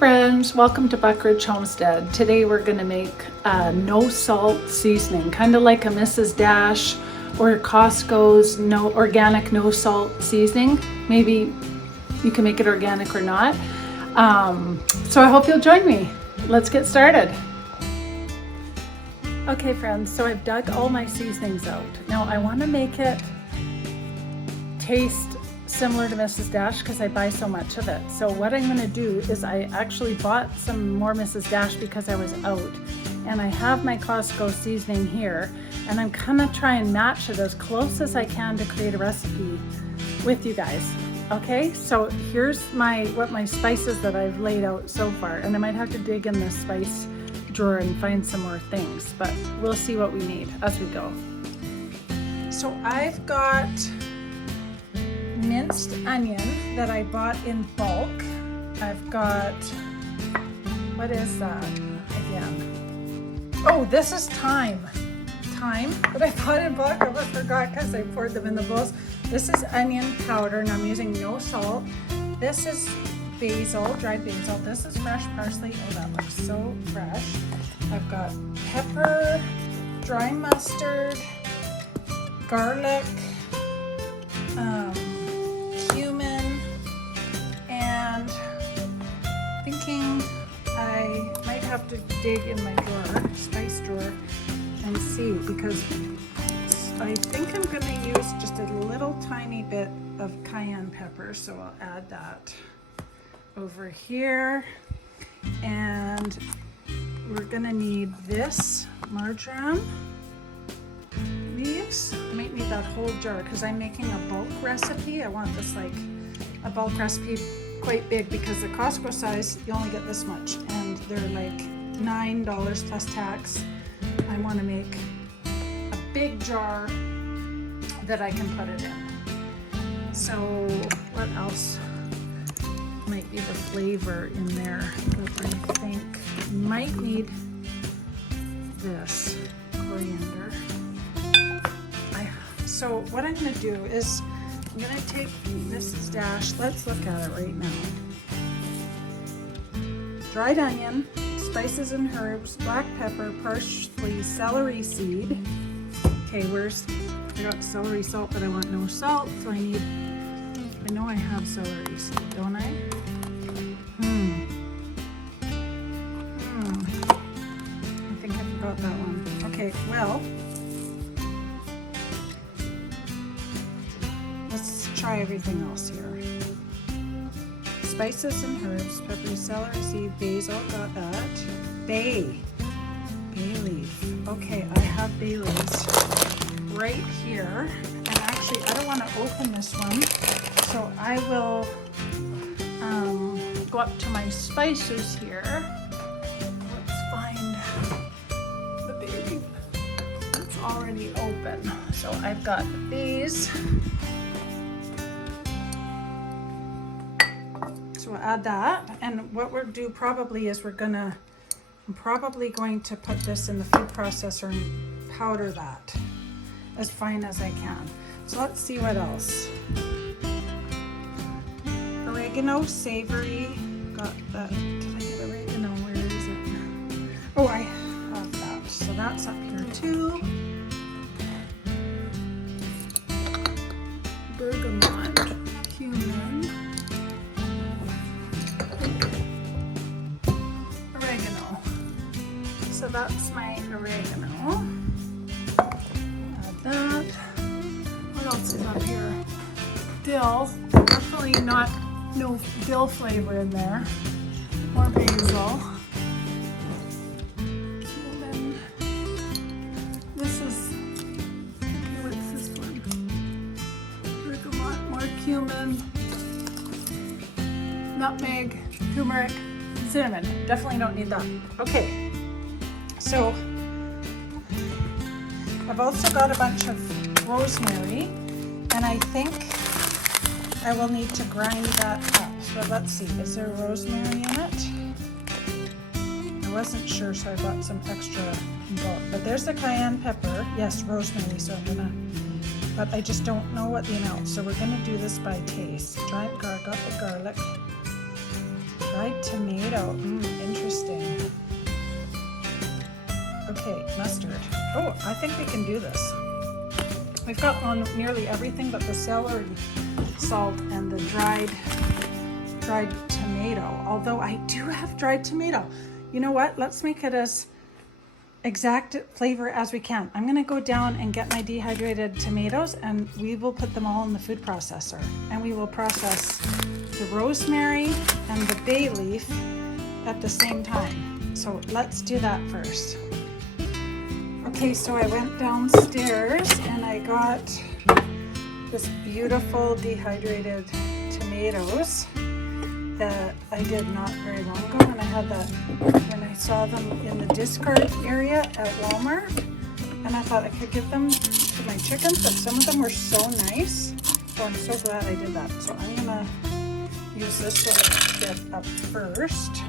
friends, welcome to Buckridge Homestead. Today we're going to make no salt seasoning, kind of like a Mrs.Dash or Costco's organic no salt seasoning. Maybe you can make it organic or not. So I hope you'll join me. Let's get started. Okay friends, so I've dug all my seasonings out. Now I want to make it taste similar to Mrs.Dash because I buy so much of it. So what I'm going to do is I actually bought some more Mrs.Dash because I was out, and I have my Costco seasoning here, and I'm gonna try and match it as close as I can to create a recipe with you guys. Okay, so here's my spices that I've laid out so far, and I might have to dig in the spice drawer and find some more things, but we'll see what we need as we go. So I've got minced onion that I bought in bulk. I've got, what is that again? Oh, this is thyme that I bought in bulk. I almost forgot because I poured them in the bowls. This is onion powder, and I'm using no salt. This is basil, dried basil. This is fresh parsley. Oh, that looks so fresh. I've got pepper, dry mustard, garlic, cumin, and thinking I might have to dig in my drawer, spice drawer, and see, because I think I'm going to use just a little tiny bit of cayenne pepper, so I'll add that over here. And we're going to need this marjoram leaves. I might need that whole jar because I'm making a bulk recipe. I want this like a bulk recipe quite big, because the Costco size you only get this much, and they're like $9 plus tax. I want to make a big jar that I can put it in. So what else might be the flavor in there that I think might need? This coriander. So what I'm going to do is I'm going to take Mrs.Dash. Let's look at it right now. Dried onion, spices and herbs, black pepper, parsley, celery seed. Okay, I got celery salt, but I want no salt, so I know I have celery seed, don't I? I think I forgot that one. Okay, well, let's try everything else here. Spices and herbs, pepper, celery seed, basil, got that. Bay leaf. Okay, I have bay leaves right here. And actually, I don't want to open this one, so I will go up to my spices here. Let's find the bay leaf. It's already open. So I've got these. So we'll add that, and what we'll do probably is I'm probably going to put this in the food processor and powder that as fine as I can. So let's see what else. Oregano, savory, got that. Did I get oregano? Where is it? Oh, I have that. So that's up here too. Bergamot, cumin, oregano. So that's my oregano. Add that. What else is up here? Dill. Definitely no dill flavor in there. More basil. Cumin. This is, what's this one? Bergamot, more cumin, nutmeg, turmeric, cinnamon. Definitely don't need that. Okay, so I've also got a bunch of rosemary, and I think I will need to grind that up. So let's see, is there rosemary in it? I wasn't sure, so I bought some extra in bulk. But there's the cayenne pepper. Yes, rosemary, so but I just don't know what the amount. So we're gonna do this by taste. Got the garlic. dried tomato. Interesting. Okay, mustard. Oh, I think we can do this. We've got on nearly everything but the celery salt and the dried tomato. Although I do have dried tomato. You know what? Let's make it as exact flavor as we can. I'm gonna go down and get my dehydrated tomatoes, and we will put them all in the food processor, and we will process the rosemary and the bay leaf at the same time. So let's do that first. Okay, so I went downstairs and I got this beautiful dehydrated tomatoes that I did not very long ago, and I had that when I saw them in the discard area at Walmart, and I thought I could give them to my chickens, but some of them were so nice, so I'm so glad I did that. So I'm gonna use this little bit up first.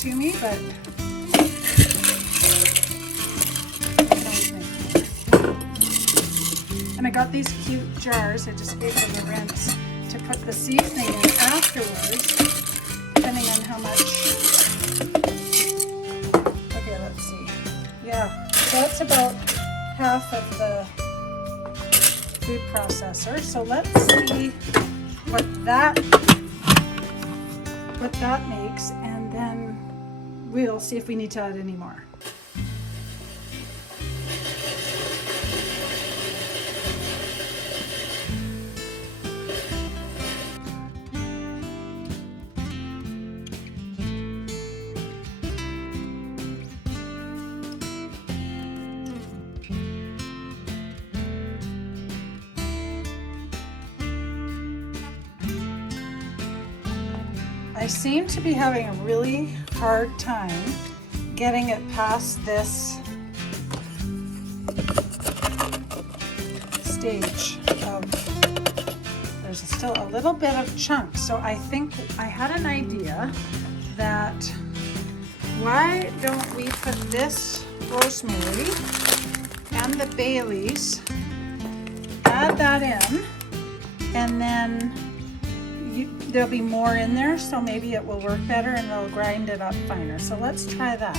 To me, but and I got these cute jars. I just gave them a rinse to put the seasoning in afterwards, depending on how much. Okay, let's see. Yeah, so that's about half of the food processor. So let's see what that makes, and then we'll see if we need to add any more. I seem to be having a really hard time getting it past this stage of, there's still a little bit of chunk. So I think I had an idea that why don't we put this rosemary and the bay leaves, add that in, and then there'll be more in there, so maybe it will work better and it'll grind it up finer. So let's try that.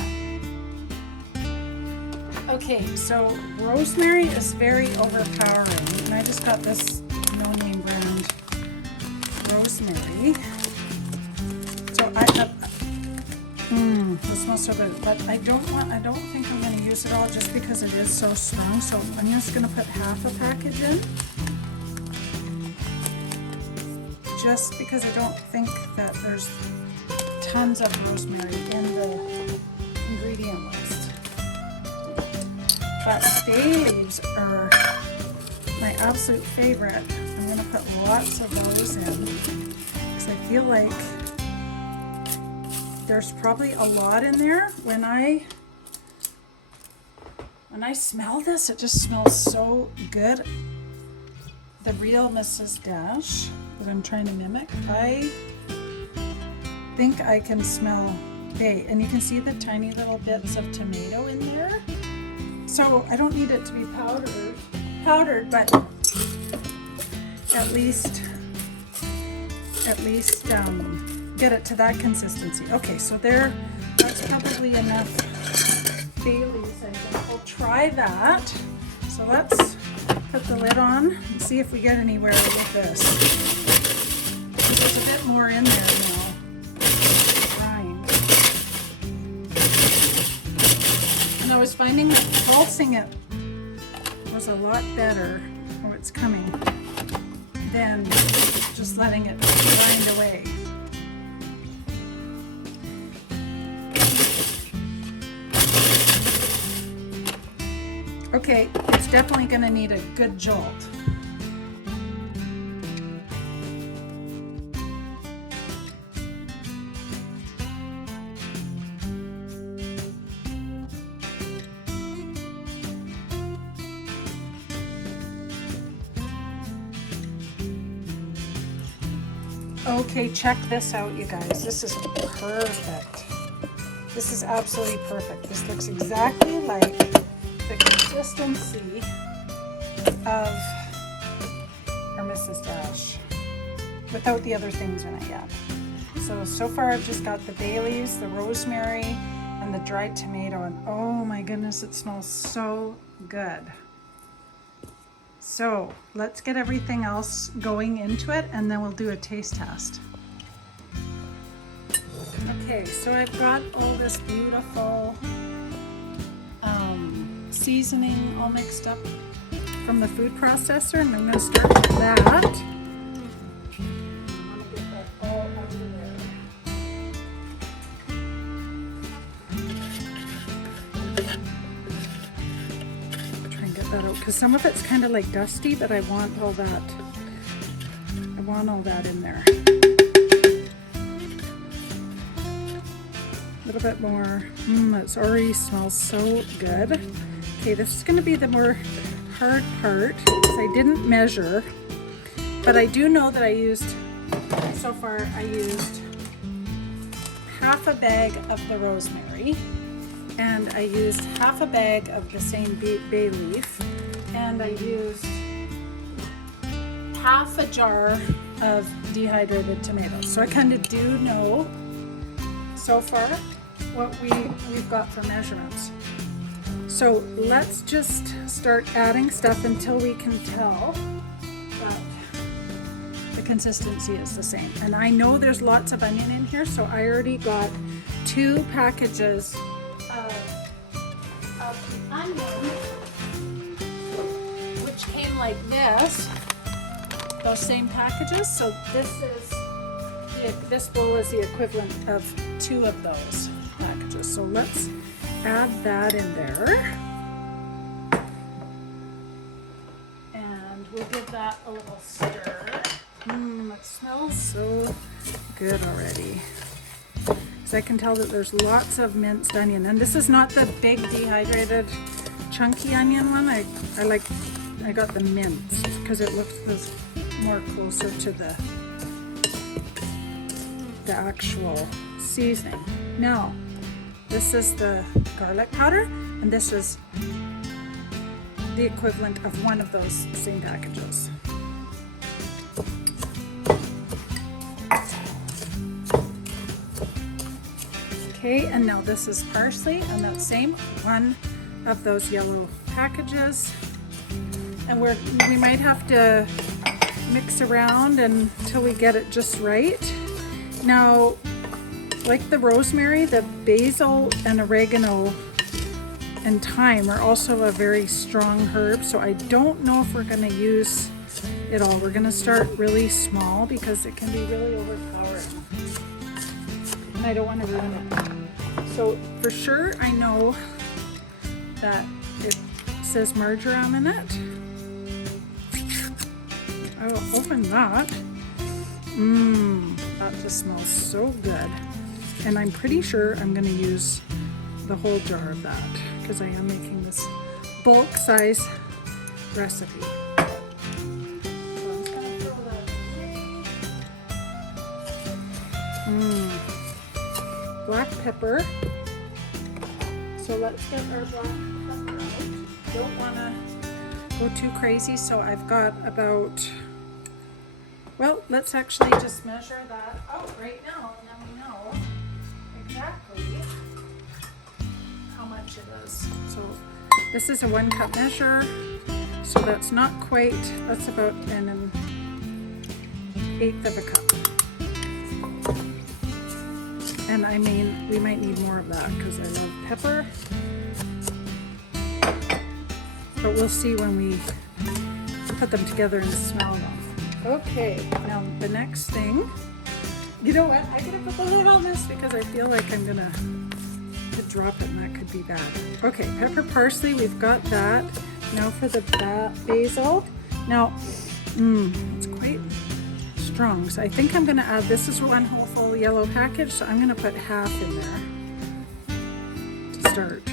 Okay, so rosemary is very overpowering, and I just got this no-name brand rosemary. So this smells so good, but I don't think I'm going to use it all just because it is so strong. So I'm just going to put half a package in, just because I don't think that there's tons of rosemary in the ingredient list. But bay leaves are my absolute favorite. I'm going to put lots of those in because I feel like there's probably a lot in there. When I smell this, it just smells so good. The real mrs.dash that I'm trying to mimic, I think I can smell bay, and you can see the tiny little bits of tomato in there. So I don't need it to be powdered, but at least get it to that consistency. Okay, so that's probably enough bay leaves, I think. We'll try that. So let's put the lid on and see if we get anywhere with this. There's a bit more in there now. Grind. And I was finding that pulsing it was a lot better, or it's coming, than just letting it grind away. Okay, it's definitely going to need a good jolt. Okay, check this out, you guys. This is perfect. This is absolutely perfect. This looks exactly like the consistency of our mrs.dash without the other things in it yet. So far I've just got the bay leaves, the rosemary, and the dried tomato, and oh my goodness, it smells so good. So let's get everything else going into it, and then we'll do a taste test. Okay, so I've got all this beautiful seasoning all mixed up from the food processor, and I'm going to start with that. I'm going to get that all out of there. Try and get that out, because some of it's kind of like dusty, but I want all that in there. A little bit more. It already smells so good. Okay, this is going to be the more hard part, because I didn't measure, but I do know that I used half a bag of the rosemary, and I used half a bag of the same bay leaf, and I used half a jar of dehydrated tomatoes. So I kind of do know so far what we've got for measurements. So let's just start adding stuff until we can tell that the consistency is the same. And I know there's lots of onion in here, so I already got 2 packages of onion, which came like this, those same packages. So this bowl is the equivalent of 2 of those packages. So let's add that in there, and we'll give that a little stir. It smells so good already. So I can tell that there's lots of minced onion, and this is not the big dehydrated chunky onion one. I got the minced because it looks more closer to the actual seasoning. Now, this is the garlic powder, and this is the equivalent of 1 of those same packages. Okay, and now this is parsley, and that same 1 of those yellow packages. And we might have to mix around until we get it just right. Now, like the rosemary, the basil and oregano and thyme are also a very strong herb, so I don't know if we're going to use it all. We're going to start really small because it can be really overpowering, and I don't want to ruin it. So for sure, I know that it says marjoram in it. I will open that. That just smells so good. And I'm pretty sure I'm going to use the whole jar of that because I am making this bulk size recipe. So I'm just going to throw that away. Black pepper. So let's get our black pepper out. Don't want to go too crazy, so I've got about, well, let's actually just measure that out right now, and then we know exactly how much it is. So this is a 1 cup measure, so that's not quite, that's about an 1/8 of a cup. And I mean, we might need more of that because I love pepper, but we'll see when we put them together and smell them. Okay, now the next thing, you know what, I'm gonna put the lid on this because I feel like I'm gonna drop it and that could be bad. Okay, pepper, parsley, we've got that. Now for the basil. Now, it's quite strong, so I think I'm gonna add, this is 1 whole full yellow package, so I'm gonna put half in there to start.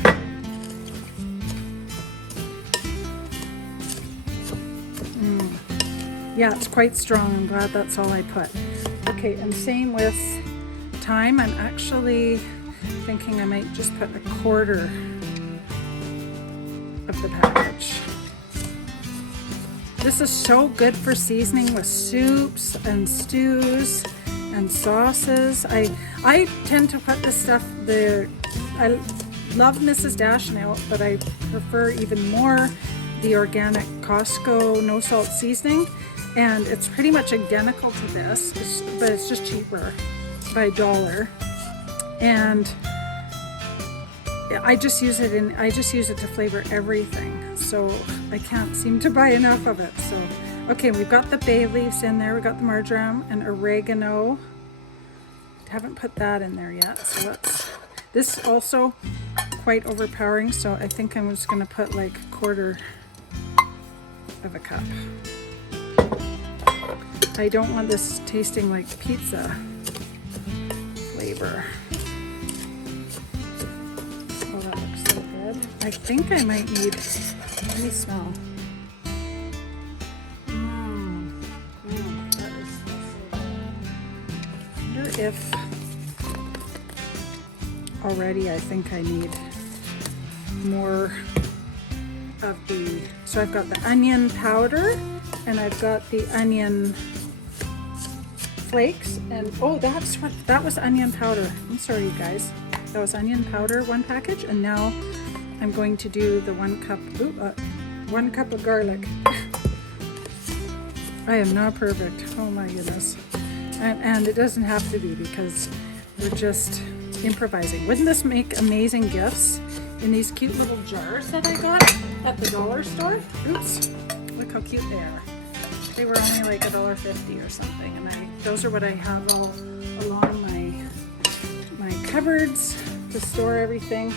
Yeah, it's quite strong. I'm glad that's all I put. The Okay, and same with thyme. I'm actually thinking I might just put a quarter of the package. This is so good for seasoning with soups and stews and sauces. I tend to put this stuff, I love Mrs. Dash now, but I prefer even more the organic Costco no salt seasoning, and it's pretty much identical to this, but it's just cheaper by $1. And I just use it to flavor everything, so I can't seem to buy enough of it. So okay, we've got the bay leaves in there, we've got the marjoram and oregano. Haven't put that in there yet, so this also quite overpowering, so I think I'm just going to put like a quarter of a cup. I don't want this tasting like pizza flavor. Oh, that looks so good. I think I might need, let me smell. That is so good. I wonder if already I think I need more of the, so I've got the onion powder and I've got the onion flakes, and oh, that was onion powder. I'm sorry you guys, that was onion powder, 1 package, and now I'm going to do the 1 cup, 1 cup of garlic. I am not perfect, oh my goodness, and it doesn't have to be because we're just improvising. Wouldn't this make amazing gifts in these cute little jars that I got at the dollar store? Oops, look how cute they are. They were only like $1.50 or something, and those are what I have all along my cupboards to store everything.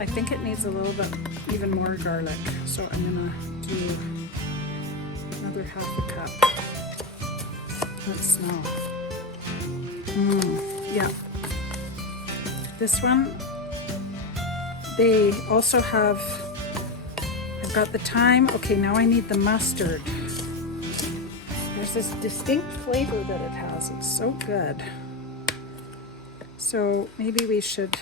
I think it needs a little bit even more garlic, so I'm gonna do another half a cup. Let's smell. Yeah. This one, they also have, I've got the thyme. Okay, now I need the mustard. There's this distinct flavor that it has. It's so good. So maybe we should,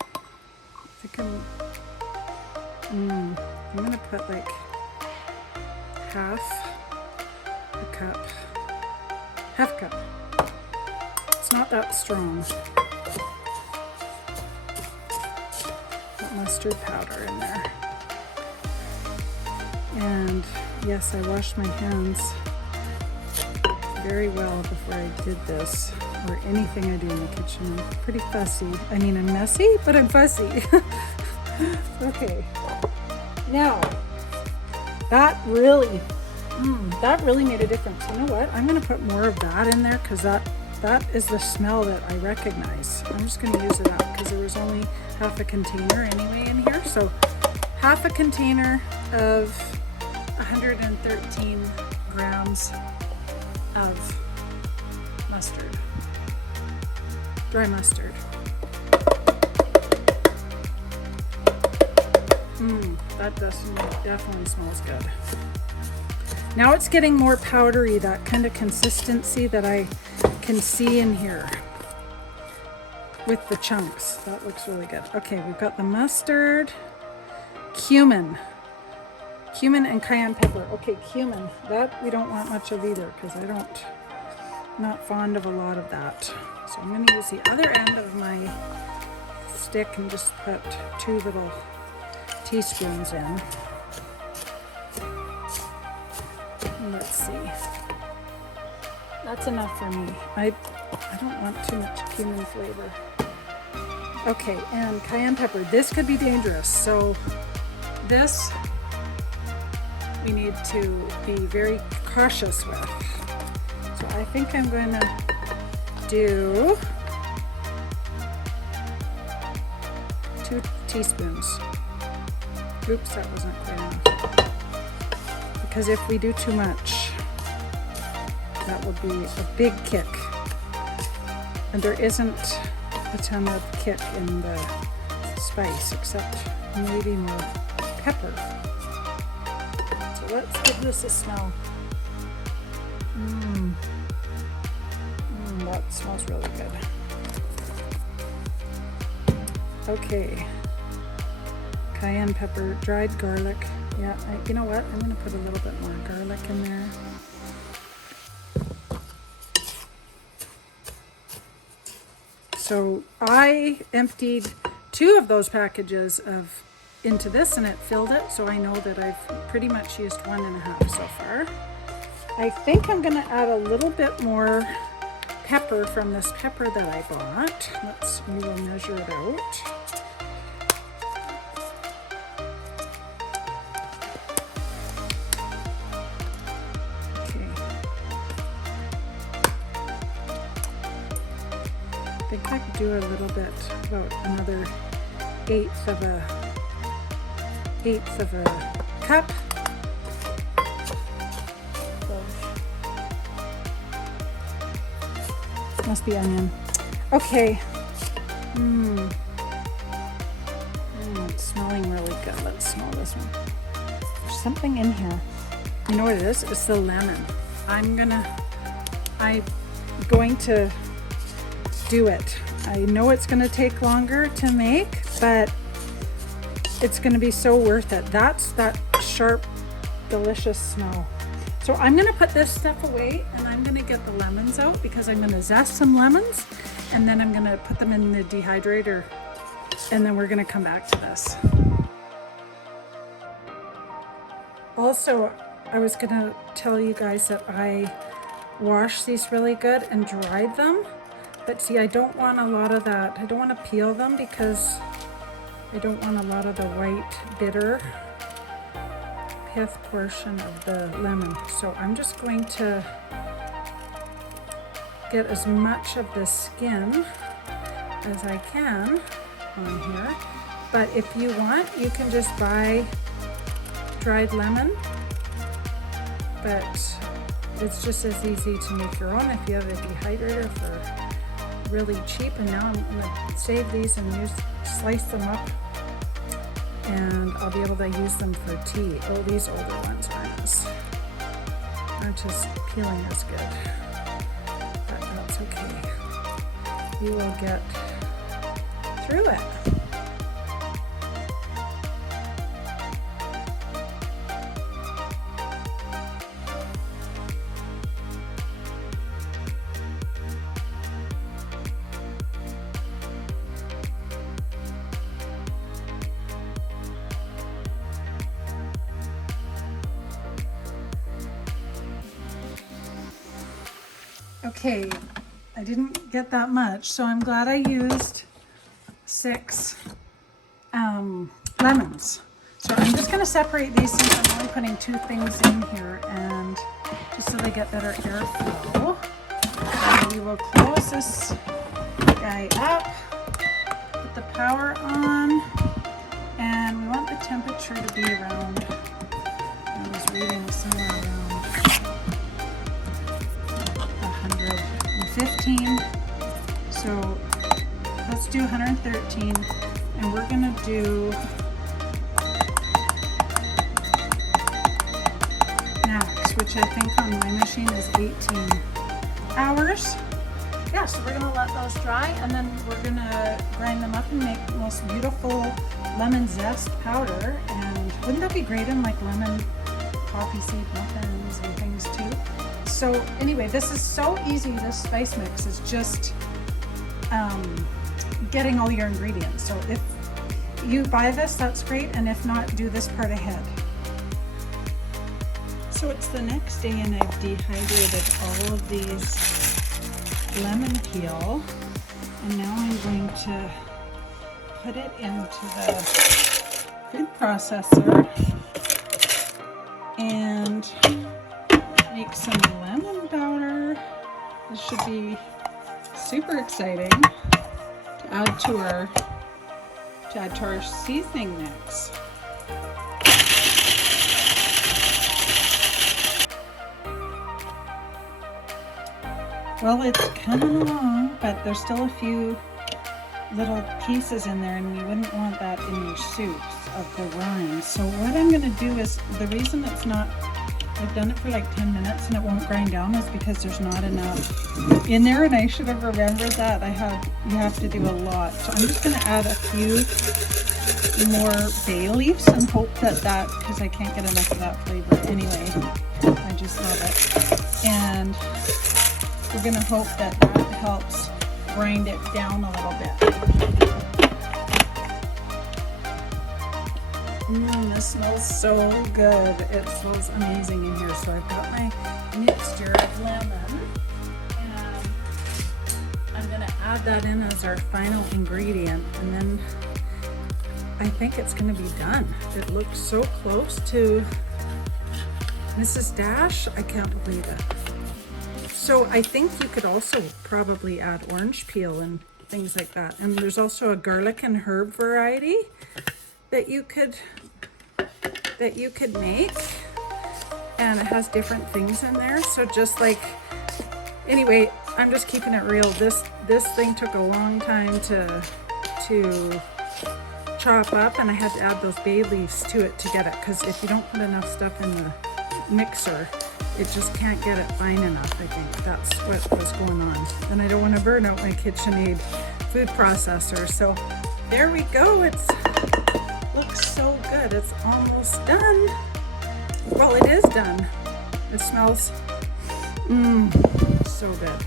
I think I'm gonna put like half cup. It's not that strong. Put mustard powder in there. And yes, I washed my hands very well before I did this, or anything I do in the kitchen. I'm pretty fussy. I mean, I'm messy, but I'm fussy. Okay. Now, that really made a difference. You know what? I'm going to put more of that in there because that is the smell that I recognize. I'm just going to use it up because there was only half a container anyway in here. So half a container of 113 grams of mustard, dry mustard. That definitely smells good. Now it's getting more powdery, that kind of consistency that I can see in here with the chunks. That looks really good. Okay, we've got the mustard, cumin and cayenne pepper. Okay, cumin, that we don't want much of either because I'm not fond of a lot of that. So I'm going to use the other end of my stick and just put 2 little teaspoons in. Let's see. That's enough for me. I don't want too much cumin flavor. Okay, and cayenne pepper. This could be dangerous. So this we need to be very cautious with. So I think I'm going to do 2 teaspoons. Oops, that wasn't quite enough. Because if we do too much, that will be a big kick. And there isn't a ton of kick in the spice, except maybe more pepper. So let's give this a smell. That smells really good. Okay. Cayenne pepper, dried garlic. Yeah, you know what? I'm gonna put a little bit more garlic in there. So I emptied 2 of those packages into this and it filled it. So I know that I've pretty much used 1.5 so far. I think I'm gonna add a little bit more pepper from this pepper that I bought. We will measure it out. Okay. I think I could do a little bit, about another eighth of a cup. Must be onion. Okay. It's smelling really good. Let's smell this one. There's something in here. You know what it is? It's the lemon. I'm going to do it. I know it's going to take longer to make, but it's going to be so worth it. That's that sharp, delicious smell. So I'm going to put this stuff away and I'm going to get the lemons out because I'm going to zest some lemons and then I'm going to put them in the dehydrator and then we're going to come back to this. Also, I was going to tell you guys that I washed these really good and dried them. But see, I don't want a lot of that. I don't want to peel them because I don't want a lot of the white, bitter pith portion of the lemon. So I'm just going to get as much of the skin as I can on here. But if you want, you can just buy dried lemon. But it's just as easy to make your own if you have a dehydrator for really cheap. And now I'm going to save these and slice them up. And I'll be able to use them for tea. Oh, these older ones aren't as peeling as good. But that's okay. We will get through it. Okay, I didn't get that much, so I'm glad I used 6 lemons. So I'm just going to separate these since I'm only putting 2 things in here, and just so they get better airflow. And we will close this guy up, put the power on, and we want the temperature to be around, I was reading somewhere around 115. So let's do 113, and we're gonna do max, which I think on my machine is 18 hours. Yeah, so we're gonna let those dry, and then we're gonna grind them up and make the most beautiful lemon zest powder. And wouldn't that be great in like lemon poppy seed muffins and things too? So anyway, this is so easy. This spice mix is just getting all your ingredients. So if you buy this, that's great, and if not, do this part ahead. So it's the next day and I've dehydrated all of these lemon peel, and now I'm going to put it into the food processor and make some lemon powder. This should be super exciting to add to our seasoning mix. Well, it's coming along, but there's still a few little pieces in there, and you wouldn't want that in your soups of the rind. So what I'm going to do is, the reason it's not I've done it for like 10 minutes and it won't grind down is because there's not enough in there, and I should have remembered that. You have to do a lot. So I'm just going to add a few more bay leaves and hope that, because I can't get enough of that flavor anyway. I just love it. And we're going to hope that helps grind it down a little bit. This smells so good. It smells amazing in here. So I've got my mixture of lemon, and I'm going to add that in as our final ingredient, and then I think it's going to be done. It looks so close to Mrs.Dash. I can't believe it. So I think you could also probably add orange peel and things like that. And there's also a garlic and herb variety that you could make, and it has different things in there. So just like, anyway, I'm just keeping it real. This thing took a long time to chop up, and I had to add those bay leaves to it to get it, because if you don't put enough stuff in the mixer, it just can't get it fine enough. I think that's what was going on. And I don't want to burn out my KitchenAid food processor. So there we go. It looks so good. It's almost done. Well, it is done. It smells so good.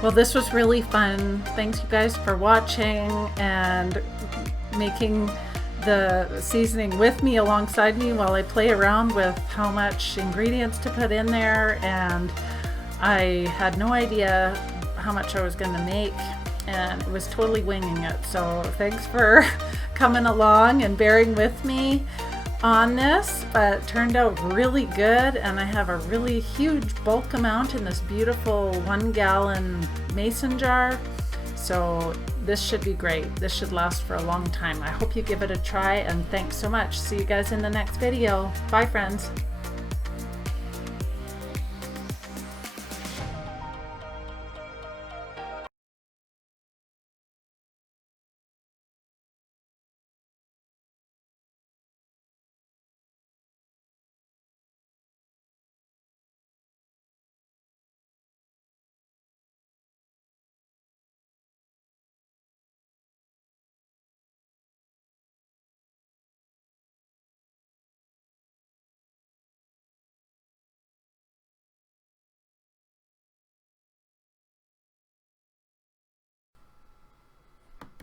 Well, this was really fun. Thanks you guys for watching and making the seasoning with me, alongside me, while I play around with how much ingredients to put in there. And I had no idea how much I was going to make, and it was totally winging it. So thanks for coming along and bearing with me on this, but it turned out really good, and I have a really huge bulk amount in this beautiful 1 gallon mason jar. So this should be great. This should last for a long time. I hope you give it a try, and thanks so much. See you guys in the next video. Bye, friends.